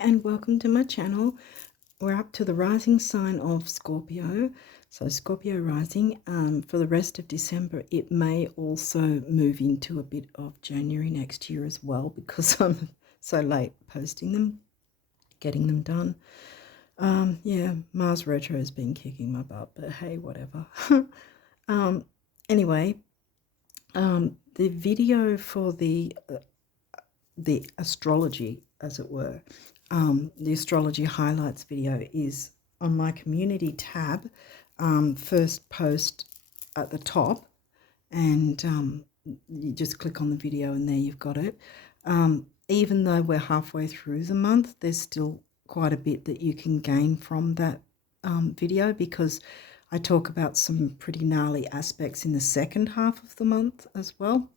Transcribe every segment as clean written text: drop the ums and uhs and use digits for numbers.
and welcome to my channel. We're up to the rising sign of Scorpio. So Scorpio rising, for the rest of December, it may also move into a bit of January next year as well, because I'm so late posting them, getting them done. Yeah, Mars retro has been kicking my butt, but hey, whatever. Anyway, the video for the astrology, as it were, the astrology highlights video is on my community tab, first post at the top, and you just click on the video and there you've got it. Even though we're halfway through the month, there's still quite a bit that you can gain from that video, because I talk about some pretty gnarly aspects in the second half of the month as well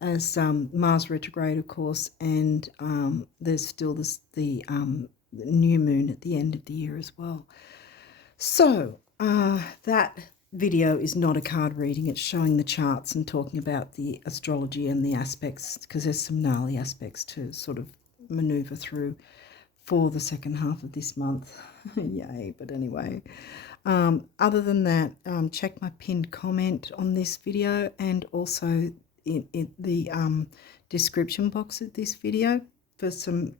as Mars retrograde, of course, and there's still the new moon at the end of the year as well. So that video is not a card reading. It's showing the charts and talking about the astrology and the aspects, because there's some gnarly aspects to sort of maneuver through for the second half of this month. Yay, but anyway. Other than that, check my pinned comment on this video, and also in the description box of this video for some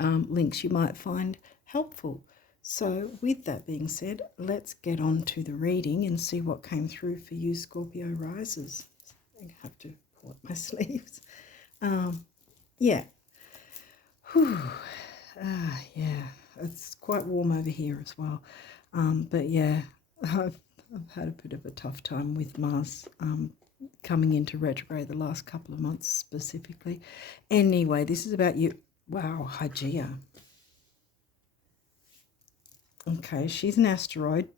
links you might find helpful. So with that being said, let's get on to the reading and see what came through for you Scorpio risers. I have to pull up my sleeves. Yeah. Whew. Yeah, it's quite warm over here as well. But yeah, I've had a bit of a tough time with Mars coming into retrograde the last couple of months specifically. Anyway, this is about you. Wow, Hygeia. Okay, she's an asteroid,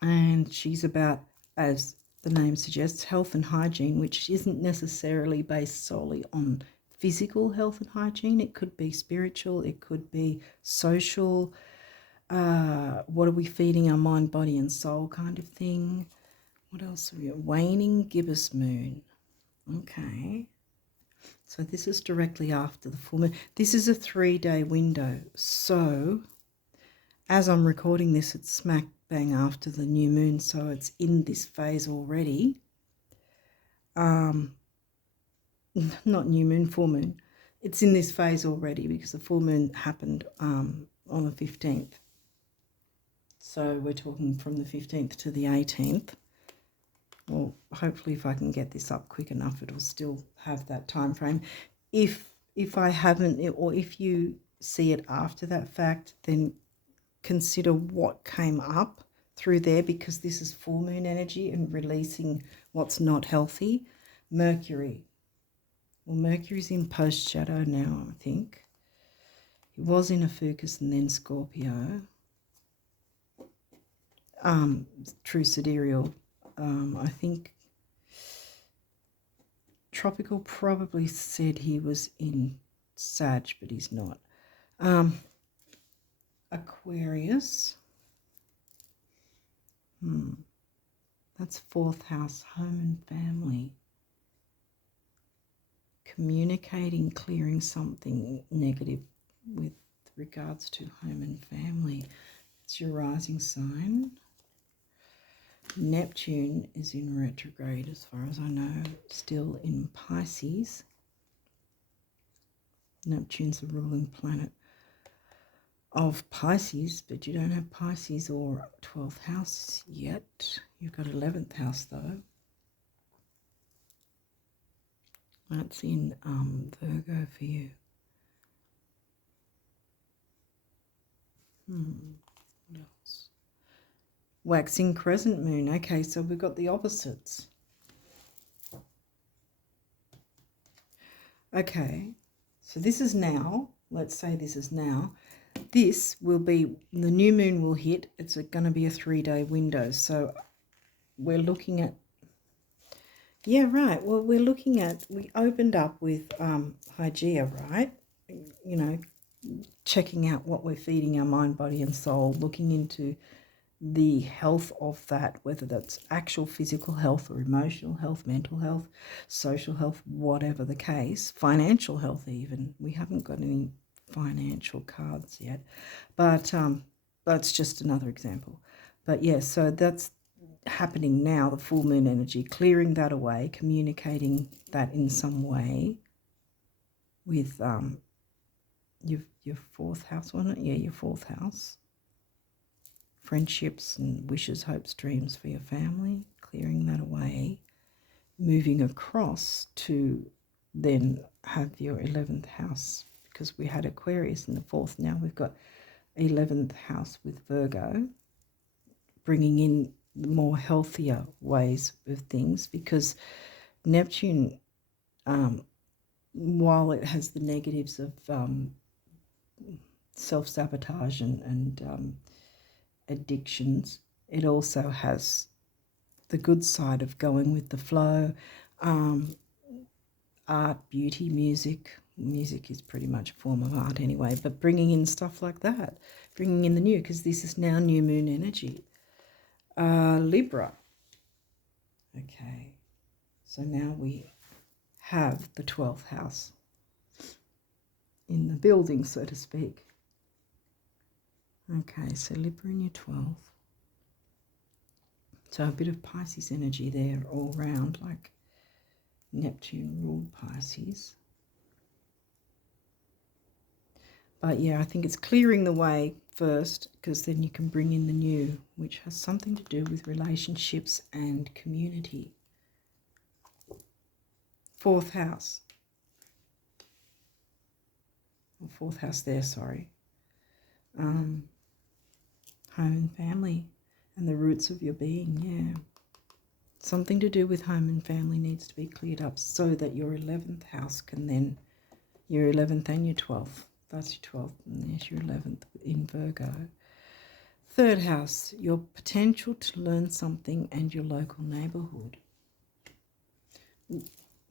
and she's about, as the name suggests, health and hygiene, which isn't necessarily based solely on physical health and hygiene. It could be spiritual, it could be social. What are we feeding our mind, body, and soul kind of thing. What else are we? Waning gibbous moon. Okay. So this is directly after the full moon. This is a 3-day window. So as I'm recording this, it's smack bang after the new moon. So it's in this phase already. Not new moon, full moon. It's in this phase already because the full moon happened on the 15th. So we're talking from the 15th to the 18th. Well, hopefully if I can get this up quick enough, it'll still have that time frame. If I haven't, or if you see it after that fact, then consider what came up through there, because this is full moon energy and releasing what's not healthy. Mercury. Well, Mercury's in post shadow now, I think. It was in Ophiuchus and then Scorpio. True Sidereal. I think Tropical probably said he was in Sag, but he's not. Aquarius. That's 4th house, home and family. Communicating, clearing something negative with regards to home and family. It's your rising sign. Neptune is in retrograde, as far as I know, still in Pisces. Neptune's the ruling planet of Pisces, but you don't have Pisces or 12th house yet. You've got 11th house, though. That's in Virgo for you. What else? Waxing crescent moon. Okay, so we've got the opposites. Okay, so this is now. Let's say this is now. This will be, the new moon will hit. It's going to be a 3-day window. So we're looking at, yeah, right. Well, we're looking at, we opened up with Hygeia, right? You know, checking out what we're feeding our mind, body, and soul, looking into the health of that, whether that's actual physical health or emotional health, mental health, social health, whatever the case, financial health even. We haven't got any financial cards yet, but that's just another example. But yes, so that's happening now, the full moon energy, clearing that away, communicating that in some way with your fourth house, wasn't it? Yeah, your fourth house. Friendships and wishes, hopes, dreams for your family, clearing that away, moving across to then have your 11th house, because we had Aquarius in the 4th. Now we've got 11th house with Virgo, bringing in the more healthier ways of things, because Neptune, while it has the negatives of self-sabotage and addictions, it also has the good side of going with the flow, art, beauty, music. Music is pretty much a form of art anyway, but bringing in stuff like that, bringing in the new, because this is now new moon energy. Libra. Okay, so now we have the 12th house in the building, so to speak. Okay, so Libra in your 12th. So a bit of Pisces energy there all round, like Neptune ruled Pisces. But yeah, I think it's clearing the way first, because then you can bring in the new, which has something to do with relationships and community. 4th house. Or 4th house there, sorry. Home and family and the roots of your being, yeah. Something to do with home and family needs to be cleared up so that your 11th house can then, your 11th and your 12th, that's your 12th, and there's your 11th in Virgo. 3rd house, your potential to learn something and your local neighbourhood.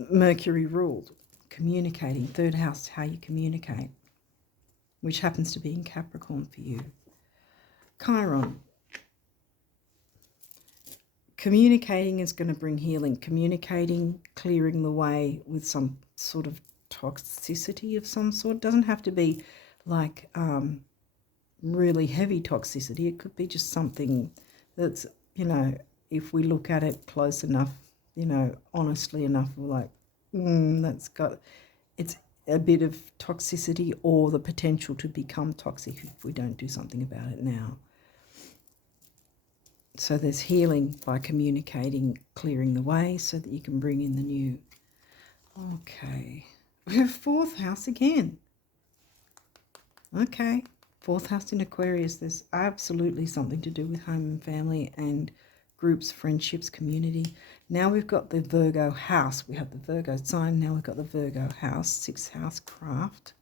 Mercury ruled, communicating. 3rd house, how you communicate, which happens to be in Capricorn for you. Chiron. Communicating is going to bring healing. Communicating, clearing the way with some sort of toxicity of some sort. It doesn't have to be like really heavy toxicity. It could be just something that's, you know, if we look at it close enough, you know, honestly enough, we're like, that's got, it's a bit of toxicity or the potential to become toxic if we don't do something about it now. So there's healing by communicating, clearing the way so that you can bring in the new. Okay. We have 4th house again. Okay. 4th house in Aquarius. There's absolutely something to do with home and family and groups, friendships, community. Now we've got the Virgo house. We have the Virgo sign. Now we've got the Virgo house. 6th house craft.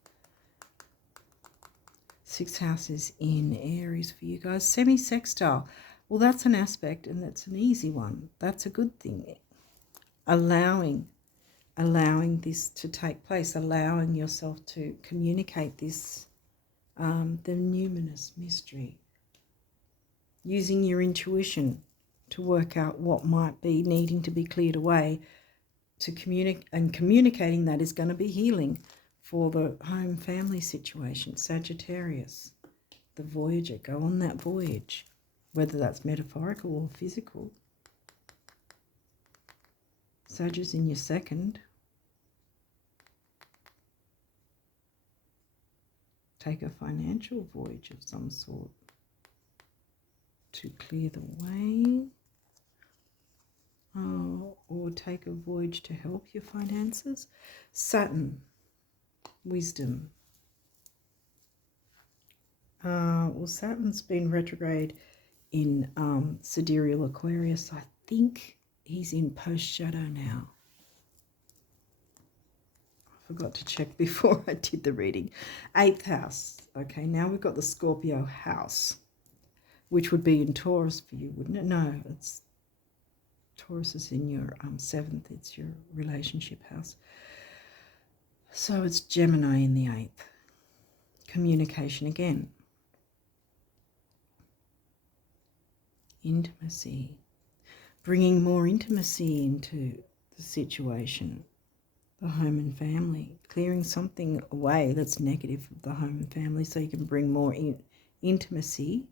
6th house is in Aries for you guys. Semi-sextile. Well, that's an aspect, and that's an easy one. That's a good thing. Allowing this to take place, allowing yourself to communicate this, the numinous mystery, using your intuition to work out what might be needing to be cleared away, to communicating that is going to be healing for the home family situation. Sagittarius, the Voyager, go on that voyage. Whether that's metaphorical or physical. Sagittarius in your 2nd. Take a financial voyage of some sort to clear the way. Or take a voyage to help your finances. Saturn, wisdom. Well, Saturn's been retrograde in Sidereal Aquarius. I think he's in post-shadow now. I forgot to check before I did the reading. 8th house. Okay, now we've got the Scorpio house, which would be in Taurus for you, wouldn't it? No, it's Taurus is in your 7th. It's your relationship house. So it's Gemini in the 8th. Communication again. Intimacy, bringing more intimacy into the situation. the home and family, clearing something away that's negative of the home and family so you can bring more intimacy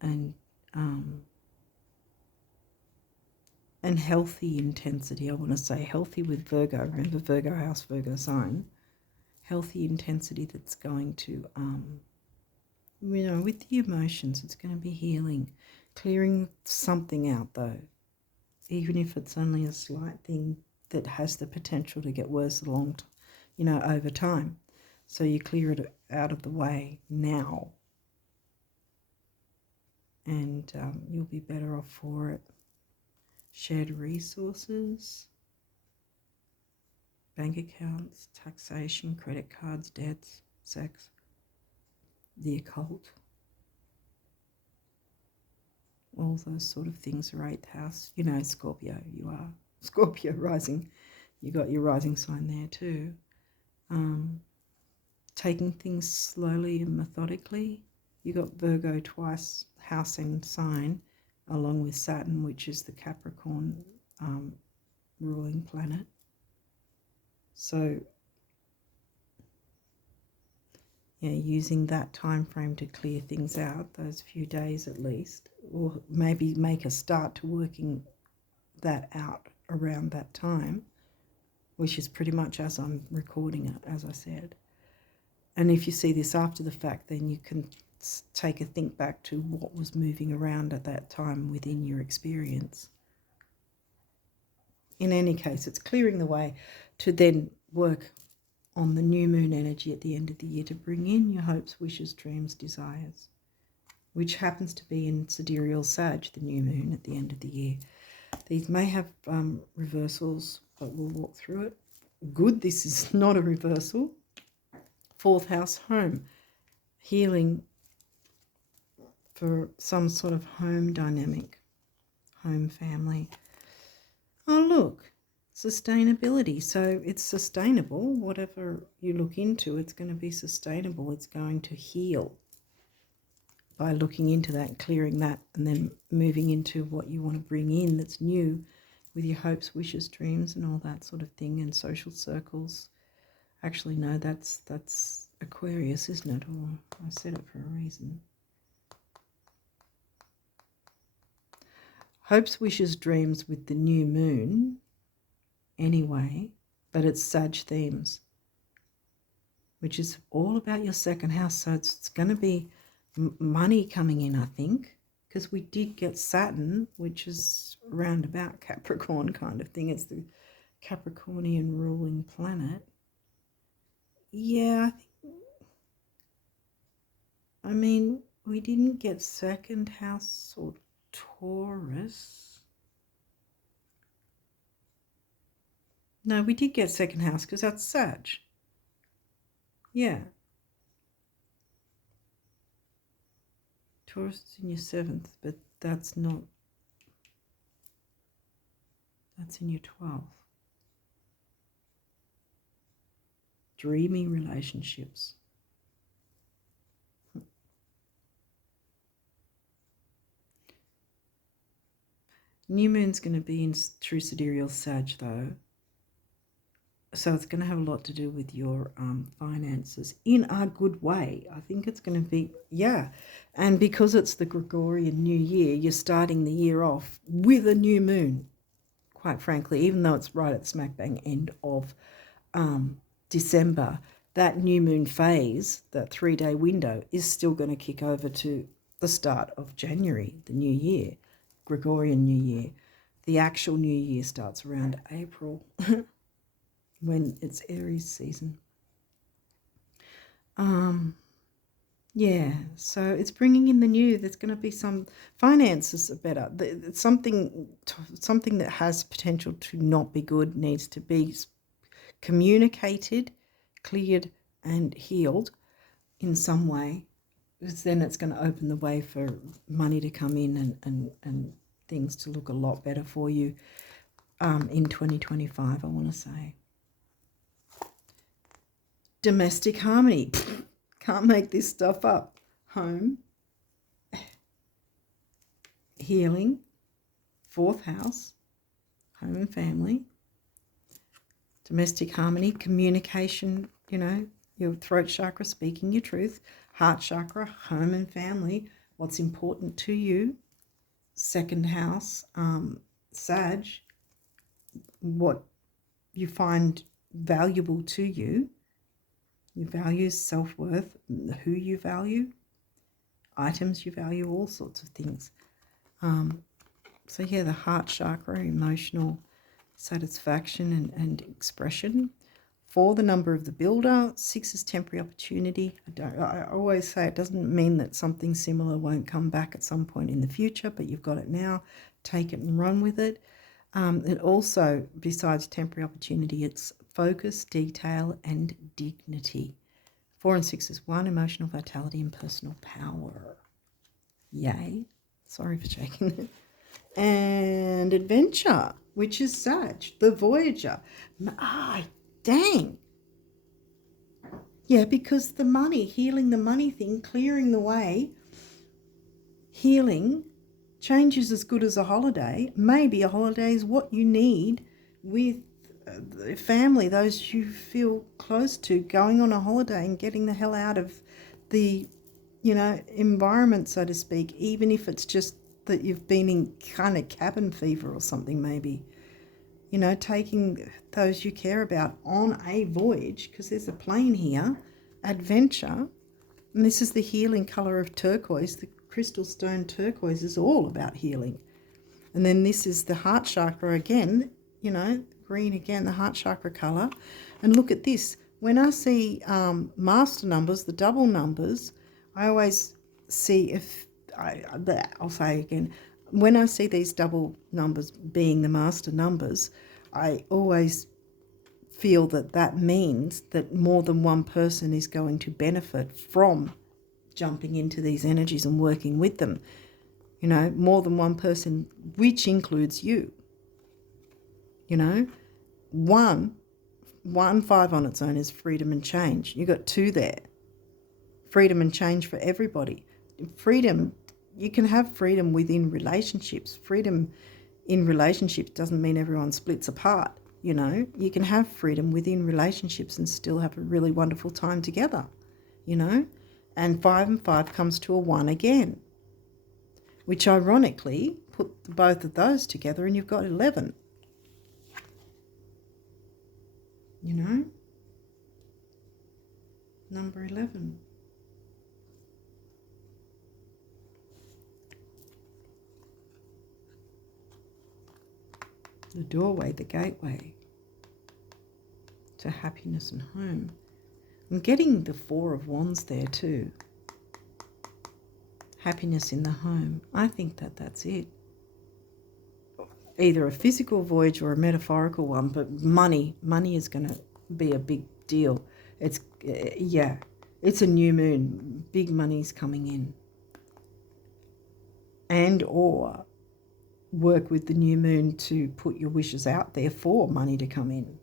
and healthy intensity. I want to say healthy with Virgo. Remember, Virgo house, Virgo sign. Healthy intensity that's going to, with the emotions, it's going to be healing. Clearing something out, though. Even if it's only a slight thing that has the potential to get worse over time. So you clear it out of the way now. And you'll be better off for it. Shared resources, bank accounts, taxation, credit cards, debts, sex, the occult, all those sort of things are 8th house. Scorpio, you are Scorpio rising. You got your rising sign there too. Taking things slowly and methodically. You got Virgo twice, house and sign, along with Saturn, which is the Capricorn ruling planet. So, using that time frame to clear things out, those few days at least, or maybe make a start to working that out around that time, which is pretty much as I'm recording it, as I said. And if you see this after the fact, then you can take a think back to what was moving around at that time within your experience. In any case, it's clearing the way to then work on the new moon energy at the end of the year to bring in your hopes, wishes, dreams, desires, which happens to be in Sidereal Sag, the new moon at the end of the year. These may have reversals, but we'll walk through it. Good, this is not a reversal. 4th house, home, healing for some sort of home dynamic, home family. Oh, look, sustainability. So it's sustainable. Whatever you look into, it's going to be sustainable. It's going to heal by looking into that, clearing that, and then moving into what you want to bring in that's new with your hopes, wishes, dreams, and all that sort of thing, and social circles. Actually, no, that's Aquarius, isn't it? Or I said it for a reason. Hopes, wishes, dreams with the new moon anyway, but it's Sag themes, which is all about your 2nd house. So it's going to be money coming in, I think, because we did get Saturn, which is around about Capricorn kind of thing. It's the Capricornian ruling planet. Yeah, I mean, we didn't get 2nd house or Taurus. No, we did get 2nd house because that's Sag. Yeah. Taurus is in your 7th, but that's not. That's in your 12th. Dreamy relationships. New moon's going to be in True Sidereal Sag, though. So it's going to have a lot to do with your finances in a good way. I think it's going to be, yeah. And because it's the Gregorian New Year, you're starting the year off with a new moon, quite frankly, even though it's right at the smack bang end of December. That new moon phase, that 3-day window, is still going to kick over to the start of January, the new year, Gregorian New Year. The actual New Year starts around April when it's Aries season. Yeah, so it's bringing in the new. There's going to be some finances are better. Something that has potential to not be good needs to be communicated, cleared, and healed in some way, because then it's going to open the way for money to come in and things to look a lot better for you in 2025, I want to say. Domestic harmony. Can't make this stuff up. Home. Healing. 4th house. Home and family. domestic harmony, communication, you know, your throat chakra, speaking your truth, heart chakra, home and family, what's important to you, second house, Sag, what you find valuable to you, your values, self-worth, who you value, items you value, all sorts of things. So yeah, the heart chakra, emotional satisfaction and expression. 4, the number of the builder. 6 is temporary opportunity. I always say it doesn't mean that something similar won't come back at some point in the future, but you've got it now. Take it and run with it. And also, besides temporary opportunity, it's focus, detail, and dignity. 4 and 6 is 1, emotional vitality and personal power. Yay. Sorry for shaking it. And adventure, which is Sag, the Voyager. Dang. Yeah, because the money, healing the money thing, clearing the way, healing, change is as good as a holiday. Maybe a holiday is what you need with the family, those you feel close to, going on a holiday and getting the hell out of the, you know, environment, so to speak, even if it's just that you've been in kind of cabin fever or something maybe. You know, taking those you care about on a voyage, because there's a plane here, adventure, and this is the healing colour of turquoise. The crystal stone turquoise is all about healing. And then this is the heart chakra again, you know, green again, the heart chakra colour. And look at this. When I see master numbers, the double numbers, I always see I'll say again, when I see these double numbers being the master numbers, I always feel that that means that more than one person is going to benefit from jumping into these energies and working with them. You know, more than one person, which includes you. You know, one 5 on its own is freedom and change. You got 2 there. Freedom and change for everybody. Freedom, you can have freedom within relationships. Freedom in relationships doesn't mean everyone splits apart, you know. You can have freedom within relationships and still have a really wonderful time together, you know. And 5 and 5 comes to a 1 again, which ironically, put both of those together and you've got 11, you know. Number 11. The doorway, the gateway to happiness and home. I'm getting the 4 of Wands there too. Happiness in the home. I think that that's it. Either a physical voyage or a metaphorical one, but money is going to be a big deal. It's, yeah, it's a new moon. Big money's coming in. And or work with the new moon to put your wishes out there for money to come in.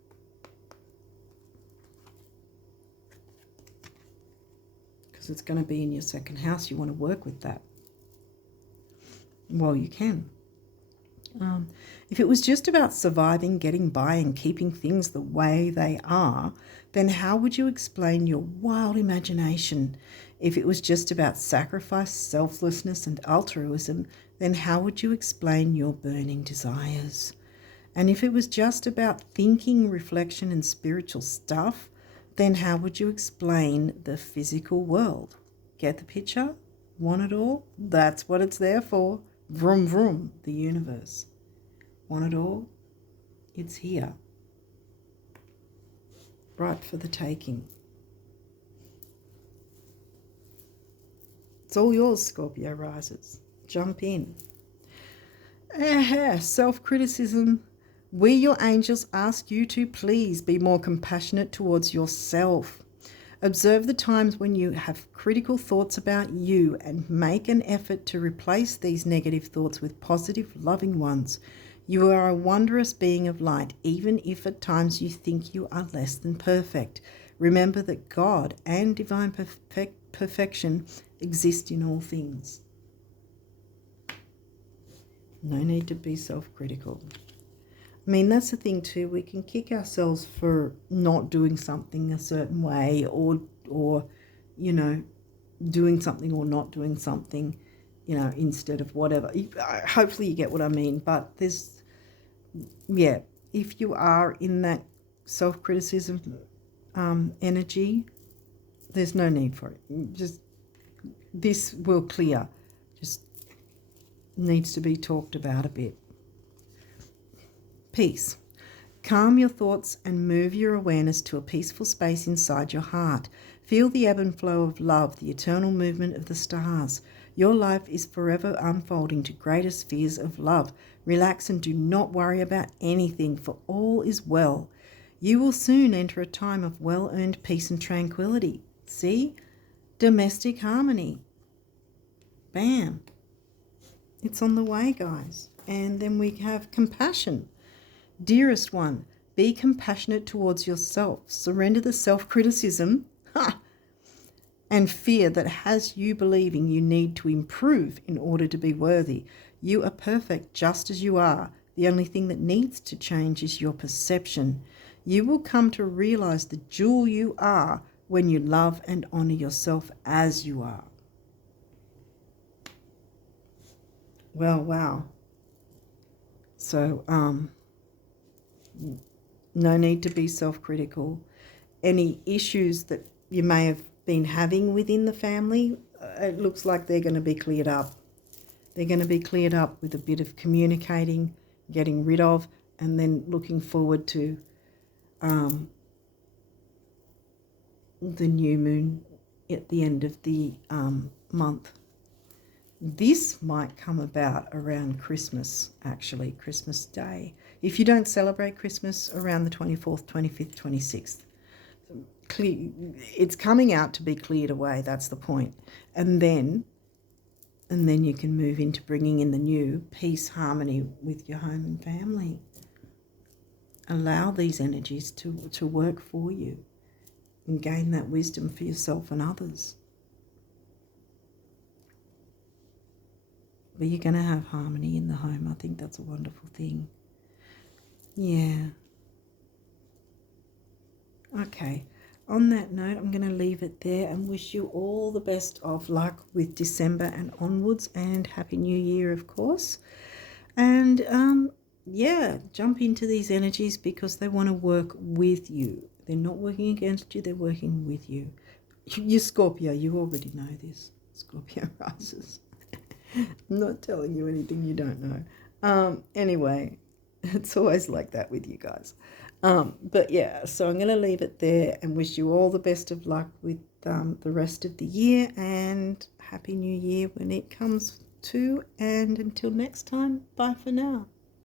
Because it's going to be in your second house. You want to work with that. Well, you can. If it was just about surviving, getting by and keeping things the way they are, then how would you explain your wild imagination? If it was just about sacrifice, selflessness and altruism, then how would you explain your burning desires? And if it was just about thinking, reflection and spiritual stuff, then how would you explain the physical world? Get the picture? Want it all? That's what it's there for. Vroom, vroom, the universe. Want it all? It's here. Right for the taking. It's all yours, Scorpio risers. Jump in. Self-criticism. We, your angels, ask you to please be more compassionate towards yourself. Observe the times when you have critical thoughts about you and make an effort to replace these negative thoughts with positive, loving ones. You are a wondrous being of light, even if at times you think you are less than perfect. Remember that God and divine perfection exist in all things. No need to be self-critical. I mean, that's the thing too. We can kick ourselves for not doing something a certain way, or you know, doing something or not doing something, you know, instead of whatever. Hopefully you get what I mean. But there's, yeah, if you are in that self-criticism energy, there's no need for it. Just, this will clear. Just needs to be talked about a bit. Peace. Calm your thoughts and move your awareness to a peaceful space inside your heart. Feel the ebb and flow of love, the eternal movement of the stars. Your life is forever unfolding to greater spheres of love. Relax and do not worry about anything, for all is well. You will soon enter a time of well-earned peace and tranquility. See? Domestic harmony. Bam. It's on the way, guys. And then we have compassion. Dearest one, be compassionate towards yourself. Surrender the self-criticism and fear that has you believing you need to improve in order to be worthy. You are perfect just as you are. The only thing that needs to change is your perception. You will come to realize the jewel you are when you love and honor yourself as you are. Well, wow. So, no need to be self-critical. Any issues that you may have been having within the family, it looks like they're going to be cleared up. They're going to be cleared up with a bit of communicating, getting rid of, and then looking forward to the new moon at the end of the month. This might come about around Christmas, actually, Christmas Day. If you don't celebrate Christmas, around the 24th, 25th, 26th. It's coming out to be cleared away, that's the point. And then you can move into bringing in the new peace, harmony with your home and family. Allow these energies to work for you and gain that wisdom for yourself and others. But you're going to have harmony in the home. I think that's a wonderful thing. Yeah. Okay. On that note, I'm going to leave it there and wish you all the best of luck with December and onwards, and Happy New Year, of course. And yeah, jump into these energies because they want to work with you. They're not working against you, they're working with you. You're Scorpio, you already know this. Scorpio rises. I'm not telling you anything you don't know. Anyway, it's always like that with you guys. But yeah, so I'm going to leave it there and wish you all the best of luck with the rest of the year, and Happy New Year when it comes to. And until next time, bye for now.